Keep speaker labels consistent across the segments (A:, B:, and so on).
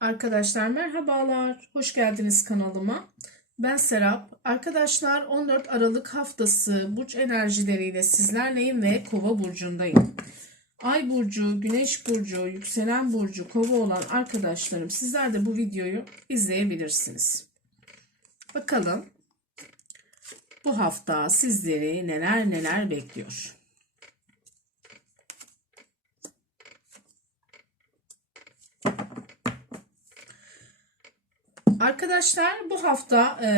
A: Arkadaşlar merhabalar. Hoş geldiniz kanalıma. Ben Serap. Arkadaşlar 14 Aralık haftası burç enerjileriyle sizlerleyim ve Kova burcundayım. Ay burcu, Güneş burcu, yükselen burcu, Kova olan arkadaşlarım sizler de bu videoyu izleyebilirsiniz. Bakalım bu hafta sizleri neler neler bekliyor. Arkadaşlar bu hafta e,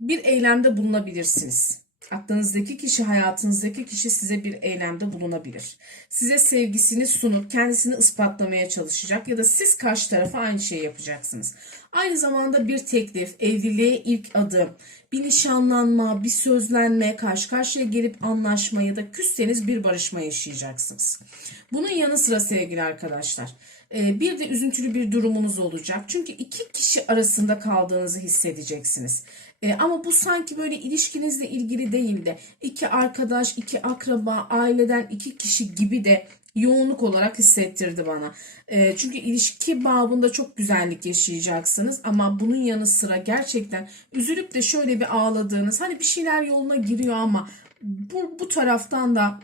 A: bir eylemde bulunabilirsiniz. Aklınızdaki kişi, hayatınızdaki kişi size bir eylemde bulunabilir. Size sevgisini sunup kendisini ispatlamaya çalışacak ya da siz karşı tarafa aynı şeyi yapacaksınız. Aynı zamanda bir teklif, evliliğe ilk adım, bir nişanlanma, bir sözlenme, karşı karşıya gelip anlaşma ya da küsseniz bir barışma yaşayacaksınız. Bunun yanı sıra sevgili arkadaşlar, bir de üzüntülü bir durumunuz olacak. Çünkü iki kişi arasında kaldığınızı hissedeceksiniz. E, ama bu sanki böyle ilişkinizle ilgili değil de iki arkadaş, iki akraba, aileden iki kişi gibi de yoğunluk olarak hissettirdi bana. E, çünkü ilişki babında çok güzellik yaşayacaksınız ama bunun yanı sıra gerçekten üzülüp de şöyle bir ağladığınız hani bir şeyler yoluna giriyor ama bu, bu taraftan da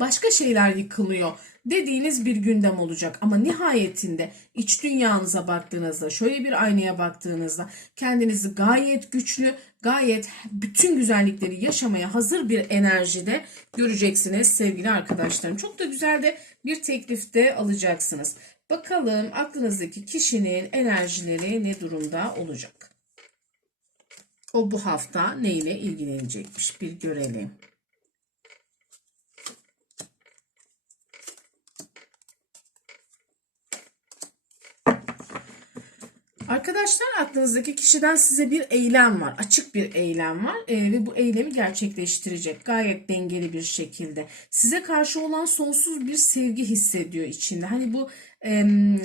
A: başka şeyler yıkılıyor dediğiniz bir gündem olacak. Ama nihayetinde iç dünyanıza baktığınızda, şöyle bir aynaya baktığınızda kendinizi gayet güçlü, gayet bütün güzellikleri yaşamaya hazır bir enerjide göreceksiniz sevgili arkadaşlarım. Çok da güzel de bir teklifte alacaksınız. Bakalım aklınızdaki kişinin enerjileri ne durumda olacak? O bu hafta neyle ilgilenecekmiş bir görelim. Arkadaşlar aklınızdaki kişiden size bir eylem var. Açık bir eylem var e, ve bu eylemi gerçekleştirecek. Gayet dengeli bir şekilde. Size karşı olan sonsuz bir sevgi hissediyor içinde. Hani bu e,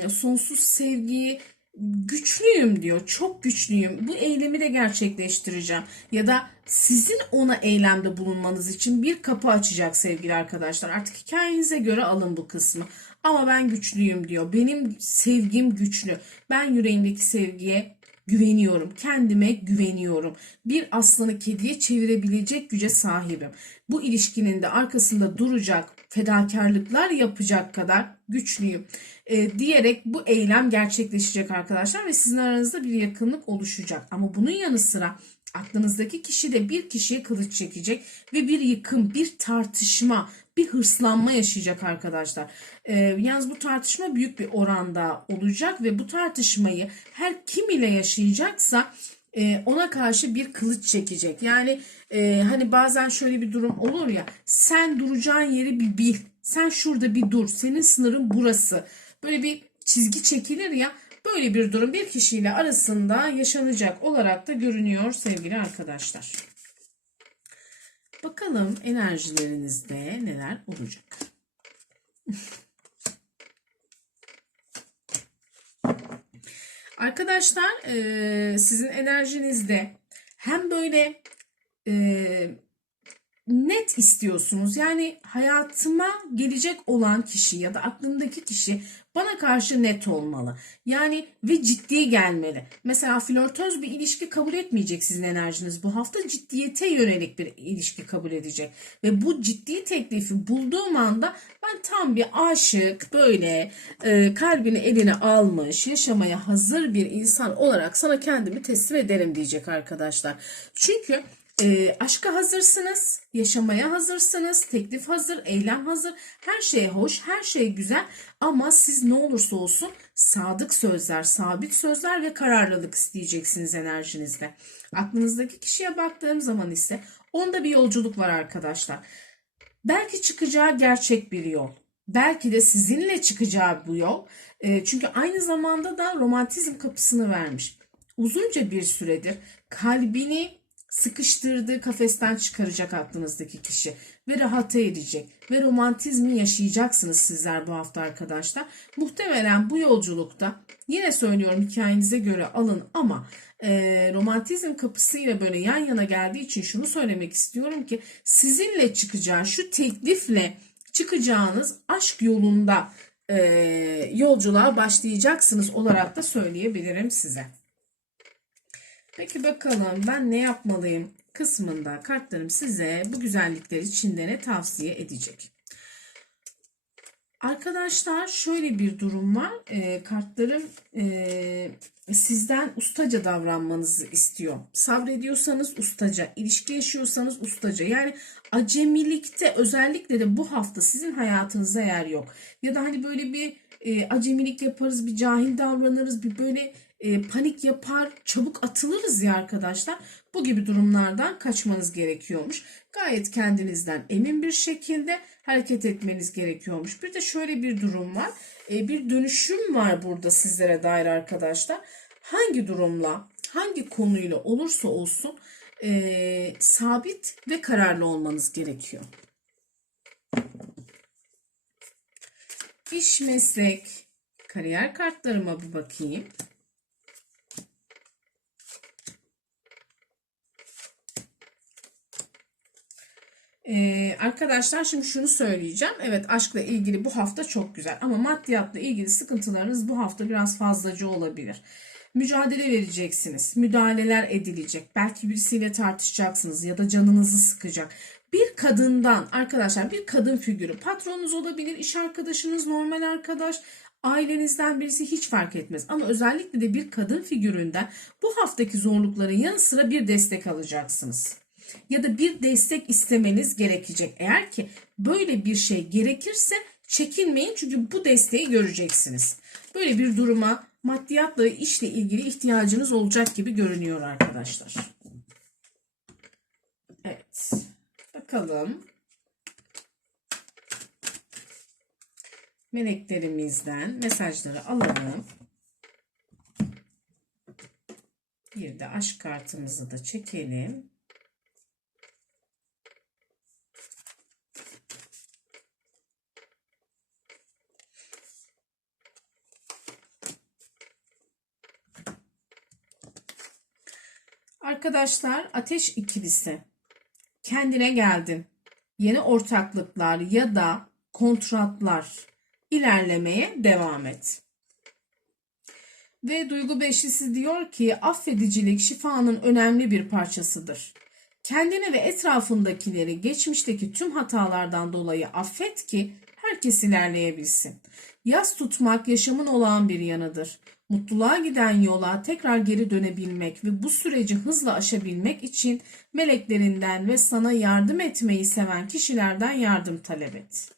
A: sonsuz sevgiyi güçlüyüm diyor. Çok güçlüyüm. Bu eylemi de gerçekleştireceğim. Ya da sizin ona eylemde bulunmanız için bir kapı açacak sevgili arkadaşlar. Artık hikayenize göre alın bu kısmı. Ama ben güçlüyüm diyor. Benim sevgim güçlü. Ben yüreğimdeki sevgiye güveniyorum. Kendime güveniyorum. Bir aslanı kediye çevirebilecek güce sahibim. Bu ilişkinin de arkasında duracak, fedakarlıklar yapacak kadar güçlüyüm. E, diyerek bu eylem gerçekleşecek arkadaşlar ve sizin aranızda bir yakınlık oluşacak. Ama bunun yanı sıra aklınızdaki kişi de bir kişiye kılıç çekecek ve bir yıkım, bir tartışma, bir hırslanma yaşayacak arkadaşlar. E, yalnız bu tartışma büyük bir oranda olacak ve bu tartışmayı her kim ile yaşayacaksa e, ona karşı bir kılıç çekecek. Yani e, hani bazen şöyle bir durum olur ya sen duracağın yeri bir bil. Sen şurada bir dur. Senin sınırın burası. Böyle bir çizgi çekilir ya. Böyle bir durum bir kişiyle arasında yaşanacak olarak da görünüyor sevgili arkadaşlar. Bakalım enerjilerinizde neler olacak. Arkadaşlar e, sizin enerjinizde hem böyle e, net istiyorsunuz. Yani hayatıma gelecek olan kişi ya da aklımdaki kişi bana karşı net olmalı. Yani ve ciddi gelmeli. Mesela flörtöz bir ilişki kabul etmeyecek sizin enerjiniz. Bu hafta ciddiyete yönelik bir ilişki kabul edecek. Ve bu ciddi teklifi bulduğum anda ben tam bir aşık böyle e, kalbini eline almış yaşamaya hazır bir insan olarak sana kendimi teslim ederim diyecek arkadaşlar. Çünkü e, aşka hazırsınız, yaşamaya hazırsınız, teklif hazır, eylem hazır, her şey hoş, her şey güzel ama siz ne olursa olsun sadık sözler, sabit sözler ve kararlılık isteyeceksiniz enerjinizde. Aklınızdaki kişiye baktığım zaman ise onda bir yolculuk var arkadaşlar. Belki çıkacağı gerçek bir yol. Belki de sizinle çıkacağı bu yol. E, çünkü aynı zamanda da romantizm kapısını vermiş. Uzunca bir süredir kalbini sıkıştırdığı kafesten çıkaracak aklınızdaki kişi ve rahata edecek ve romantizmi yaşayacaksınız sizler bu hafta arkadaşlar. Muhtemelen bu yolculukta yine söylüyorum hikayenize göre alın ama e, romantizm kapısıyla böyle yan yana geldiği için şunu söylemek istiyorum ki sizinle çıkacağı şu teklifle çıkacağınız aşk yolunda e, yolculuğa başlayacaksınız olarak da söyleyebilirim size. Peki bakalım ben ne yapmalıyım kısmında kartlarım size bu güzellikler içinde ne tavsiye edecek. Arkadaşlar şöyle bir durum var. E, kartlarım e, sizden ustaca davranmanızı istiyor. Sabrediyorsanız ustaca, ilişki yaşıyorsanız ustaca. Yani acemilikte özellikle de bu hafta sizin hayatınızda yer yok. Ya da hani böyle bir e, acemilik yaparız, bir cahil davranırız, bir böyle e, panik yapar, çabuk atılırız ya arkadaşlar. Bu gibi durumlardan kaçmanız gerekiyormuş. Gayet kendinizden emin bir şekilde hareket etmeniz gerekiyormuş. Bir de şöyle bir durum var. E, bir dönüşüm var burada sizlere dair arkadaşlar. Hangi durumla, hangi konuyla olursa olsun e, sabit ve kararlı olmanız gerekiyor. İş, meslek, kariyer kartlarıma bir bakayım. Ee, arkadaşlar şimdi şunu söyleyeceğim. Evet aşkla ilgili bu hafta çok güzel ama maddiyatla ilgili sıkıntılarınız bu hafta biraz fazlaca olabilir. Mücadele vereceksiniz. Müdahaleler edilecek. Belki birisiyle tartışacaksınız ya da canınızı sıkacak. Bir kadından arkadaşlar bir kadın figürü patronunuz olabilir, iş arkadaşınız, normal arkadaş, ailenizden birisi hiç fark etmez. Ama özellikle de bir kadın figüründen bu haftaki zorlukların yanı sıra bir destek alacaksınız ya da bir destek istemeniz gerekecek. Eğer ki böyle bir şey gerekirse çekinmeyin çünkü bu desteği göreceksiniz. Böyle bir duruma maddiyatla işle ilgili ihtiyacınız olacak gibi görünüyor arkadaşlar. Evet. Bakalım. Meleklerimizden mesajları alalım. Bir de aşk kartımızı da çekelim. Arkadaşlar ateş ikilisi. Kendine geldin. Yeni ortaklıklar ya da kontratlar ilerlemeye devam et. Ve duygu beşlisi diyor ki affedicilik şifanın önemli bir parçasıdır. Kendini ve etrafındakileri geçmişteki tüm hatalardan dolayı affet ki herkes ilerleyebilsin. Yas tutmak yaşamın olağan bir yanıdır. Mutluluğa giden yola tekrar geri dönebilmek ve bu süreci hızla aşabilmek için meleklerinden ve sana yardım etmeyi seven kişilerden yardım talep et.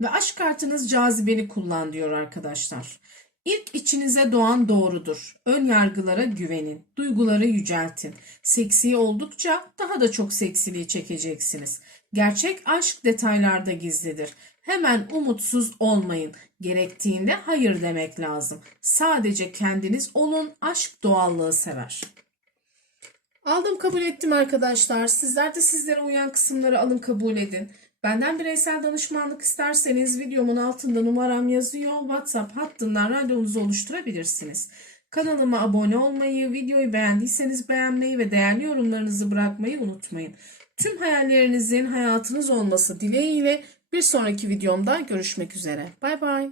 A: Ve aşk kartınız cazibeni kullan diyor arkadaşlar. İlk içinize doğan doğrudur. Ön yargılara güvenin. Duyguları yüceltin. Seksi oldukça daha da çok seksiliği çekeceksiniz. Gerçek aşk detaylarda gizlidir. Hemen umutsuz olmayın. Gerektiğinde hayır demek lazım. Sadece kendiniz olun. Aşk doğallığı sever. Aldım kabul ettim arkadaşlar. Sizler de sizlere uyan kısımları alın kabul edin. Benden bireysel danışmanlık isterseniz videomun altında numaram yazıyor. WhatsApp hattından randevunuzu oluşturabilirsiniz. Kanalıma abone olmayı, videoyu beğendiyseniz beğenmeyi ve değerli yorumlarınızı bırakmayı unutmayın. Tüm hayallerinizin hayatınız olması dileğiyle bir sonraki videomda görüşmek üzere. Bay bay.